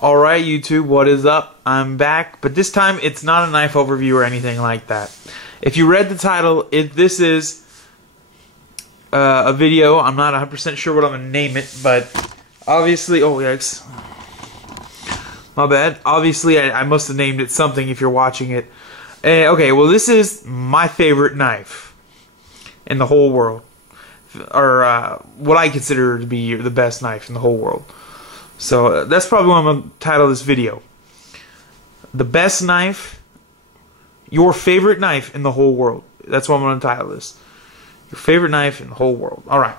Alright YouTube, what is up? I'm back, but this time it's not a knife overview or anything like that. If you read the title, this is a video. I'm not 100% sure what I'm going to name it, but obviously, oh yikes, my bad. Obviously I must have named it something if you're watching it. Okay, well this is my favorite knife in the whole world, or what I consider to be the best knife in the whole world. So that's probably what I'm going to title this video. The best knife, your favorite knife in the whole world. That's what I'm going to title this. Your favorite knife in the whole world. Alright.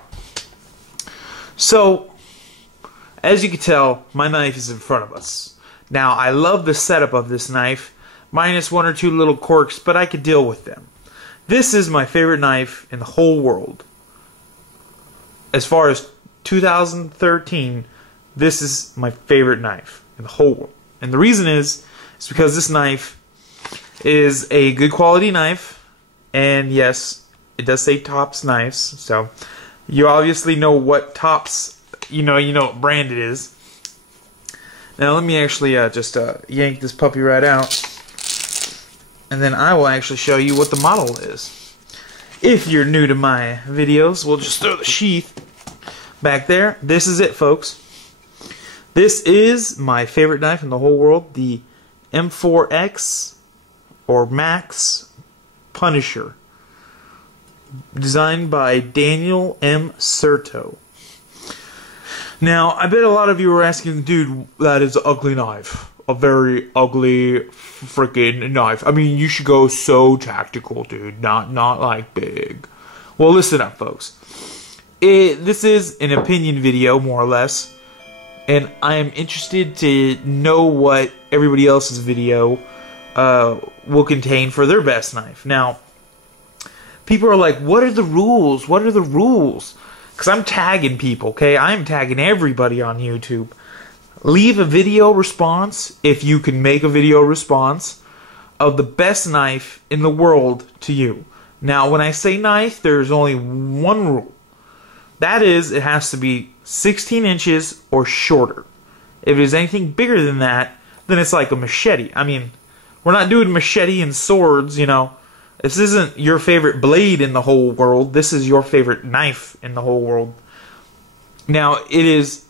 So, as you can tell, my knife is in front of us. Now, I love the setup of this knife, minus one or two little quirks, but I could deal with them. This is my favorite knife in the whole world. As far as 2013, this is my favorite knife in the whole world. And the reason is because this knife is a good quality knife, and yes, it does say Tops Knives, so you obviously know what Tops, you know what brand it is. Now let me actually just yank this puppy right out, and then I will actually show you what the model is. If you're new to my videos, we'll just throw the sheath back there. This is it, folks. This is my favorite knife in the whole world, the M4X or Max Punisher, designed by Daniel M. Certo. Now, I bet a lot of you are asking, dude, that is an ugly knife. A very ugly freaking knife. I mean, you should go so tactical, dude, not like big. Well, listen up, folks. This is an opinion video, more or less. And I am interested to know what everybody else's video will contain for their best knife. Now, people are like, what are the rules? What are the rules? Because I'm tagging people, okay? I'm tagging everybody on YouTube. Leave a video response, if you can make a video response, of the best knife in the world to you. Now, when I say knife, there's only one rule. That is, it has to be 16 inches or shorter. If it is anything bigger than that, then it's like a machete. I mean, we're not doing machete and swords, you know. This isn't your favorite blade in the whole world. This is your favorite knife in the whole world. Now, it is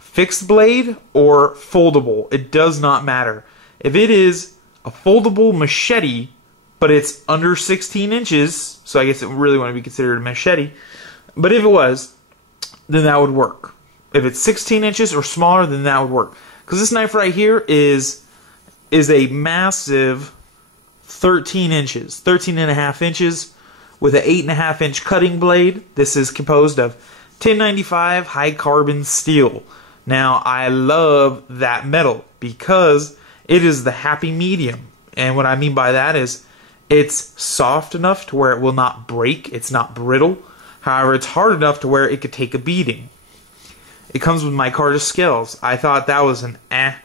fixed blade or foldable. It does not matter. If it is a foldable machete, but it's under 16 inches, so I guess it really want to be considered a machete, but if it was, then that would work. If it's 16 inches or smaller, then that would work. Because this knife right here is a massive 13 inches, 13 and a half inches with an 8.5 inch cutting blade. This is composed of 1095 high carbon steel. Now, I love that metal because it is the happy medium. And what I mean by that is it's soft enough to where it will not break. It's not brittle. However, it's hard enough to where it could take a beating. It comes with micarta scales. I thought that was an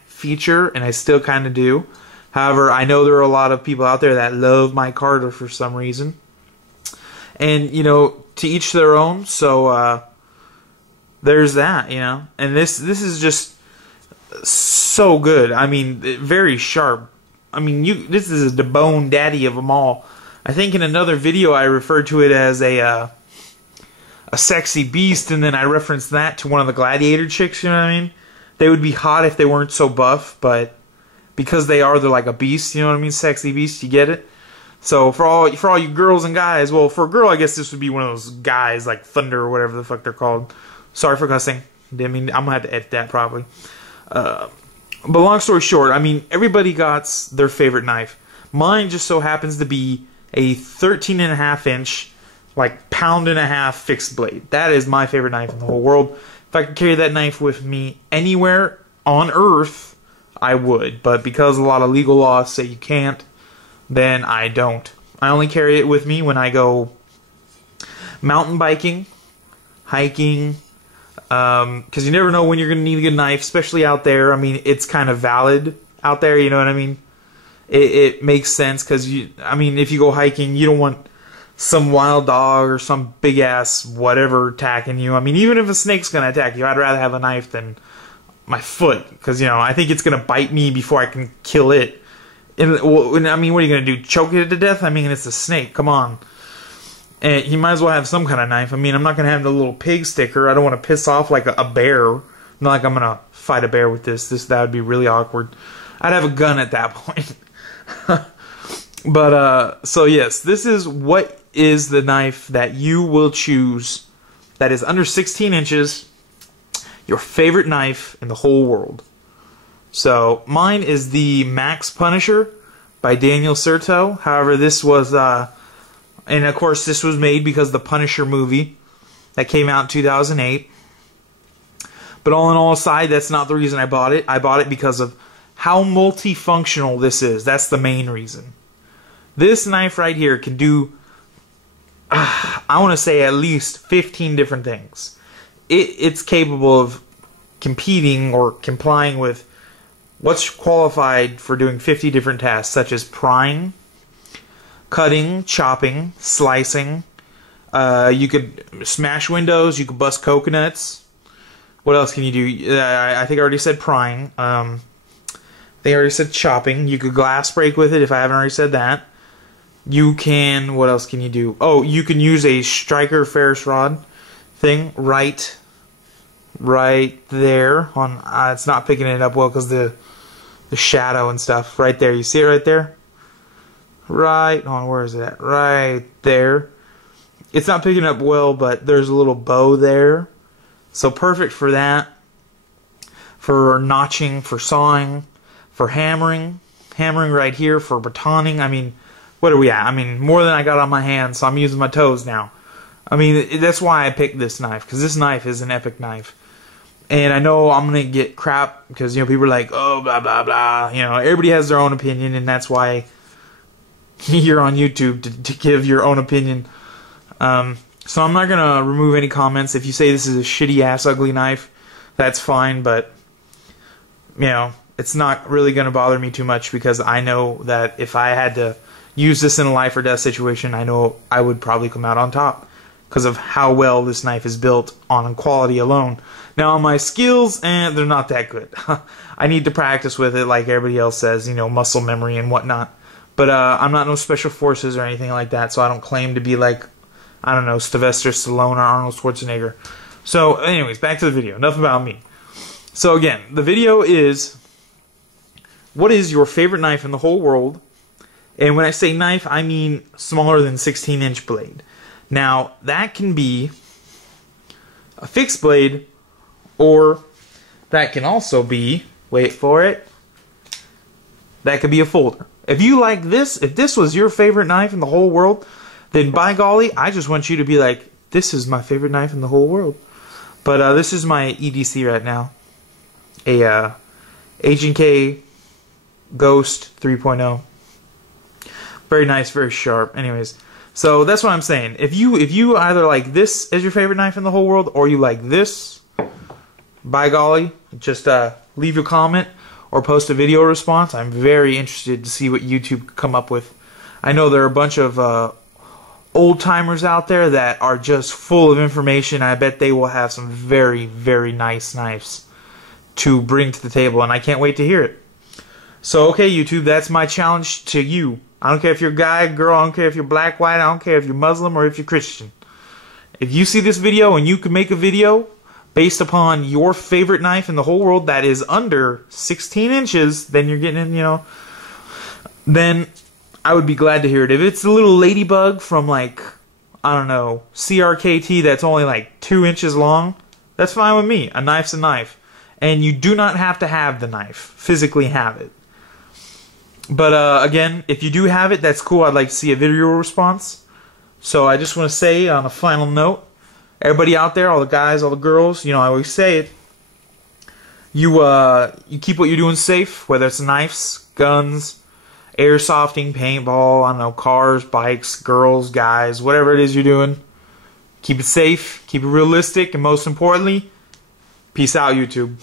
feature, and I still kind of do. However, I know there are a lot of people out there that love micarta for some reason. And, you know, to each their own, so there's that, you know. And this is just so good. I mean, very sharp. I mean, this is the bone daddy of them all. I think in another video I referred to it as a sexy beast, and then I referenced that to one of the gladiator chicks, you know what I mean? They would be hot if they weren't so buff, but because they're like a beast, you know what I mean? Sexy beast, you get it? So for all you girls and guys, well, for a girl, I guess this would be one of those guys like Thunder or whatever the fuck they're called. Sorry for cussing. I mean, I'm gonna have to edit that probably. But long story short, I mean, everybody got their favorite knife. Mine just so happens to be a 13.5 inch, like pound-and-a-half fixed blade. That is my favorite knife in the whole world. If I could carry that knife with me anywhere on earth, I would. But because a lot of legal laws say you can't, then I don't. I only carry it with me when I go mountain biking, hiking, because you never know when you're going to need a good knife, especially out there. I mean, it's kind of valid out there, you know what I mean? It makes sense because, I mean, if you go hiking, you don't want some wild dog or some big ass whatever attacking you. I mean, even if a snake's gonna attack you, I'd rather have a knife than my foot, because, you know, I think it's going to bite me before I can kill it. And, well, I mean, what are you going to do, choke it to death? I mean, it's a snake, come on. And you might as well have some kind of knife. I mean, I'm not going to have the little pig sticker. I don't want to piss off like a bear. Not like I'm going to fight a bear with this. That would be really awkward. I'd have a gun at that point. But, so yes, this is what is the knife that you will choose that is under 16 inches, your favorite knife in the whole world. So, mine is the Max Punisher by Daniel Certo. However, this was, and of course this was made because of the Punisher movie that came out in 2008. But all in all aside, that's not the reason I bought it. I bought it because of how multifunctional this is. That's the main reason. This knife right here can do, I want to say, at least 15 different things. It's capable of competing or complying with what's qualified for doing 50 different tasks, such as prying, cutting, chopping, slicing. You could smash windows. You could bust coconuts. What else can you do? I think I already said prying. They already said chopping. You could glass break with it if I haven't already said that. You can, what else can you do? Oh, you can use a striker ferrous rod thing right there. On it's not picking it up well because the shadow and stuff. Right there, you see it right there? Right on, where is it at? Right there. It's not picking up well, but there's a little bow there. So perfect for that. For notching, for sawing, for hammering. Hammering right here for batoning. I mean, what are we at? I mean, more than I got on my hands, so I'm using my toes now. I mean, that's why I picked this knife, because this knife is an epic knife. And I know I'm going to get crap, because, you know, people are like, oh, blah, blah, blah. You know, everybody has their own opinion, and that's why you're on YouTube, to give your own opinion. So I'm not going to remove any comments. If you say this is a shitty-ass ugly knife, that's fine, but, you know, it's not really going to bother me too much, because I know that if I had to use this in a life or death situation, I know I would probably come out on top because of how well this knife is built on quality alone. Now, my skills, they're not that good. I need to practice with it like everybody else says, you know, muscle memory and whatnot. But I'm not no special forces or anything like that, so I don't claim to be like, I don't know, Sylvester Stallone or Arnold Schwarzenegger. So, anyways, back to the video. Enough about me. So, again, the video is, what is your favorite knife in the whole world? And when I say knife, I mean smaller than 16-inch blade. Now, that can be a fixed blade, or that can also be, wait for it, that could be a folder. If you like this, if this was your favorite knife in the whole world, then by golly, I just want you to be like, this is my favorite knife in the whole world. But this is my EDC right now. A H&K Ghost 3.0. Very nice, very sharp. Anyways, so that's what I'm saying. If you either like this as your favorite knife in the whole world, or you like this, by golly, just leave your comment or post a video response. I'm very interested to see what YouTube come up with. I know there are a bunch of old timers out there that are just full of information. I bet they will have some very, very nice knives to bring to the table, and I can't wait to hear it. So, okay, YouTube, that's my challenge to you. I don't care if you're a guy, girl, I don't care if you're black, white, I don't care if you're Muslim or if you're Christian. If you see this video and you can make a video based upon your favorite knife in the whole world that is under 16 inches, then you're getting in, you know, then I would be glad to hear it. If it's a little ladybug from, like, I don't know, CRKT that's only like 2 inches long, that's fine with me. A knife's a knife. And you do not have to have the knife, physically have it. But again, if you do have it, that's cool. I'd like to see a video response. So I just want to say on a final note, everybody out there, all the guys, all the girls, you know, I always say it. You keep what you're doing safe, whether it's knives, guns, airsofting, paintball, I don't know, cars, bikes, girls, guys, whatever it is you're doing. Keep it safe, keep it realistic, and most importantly, peace out, YouTube.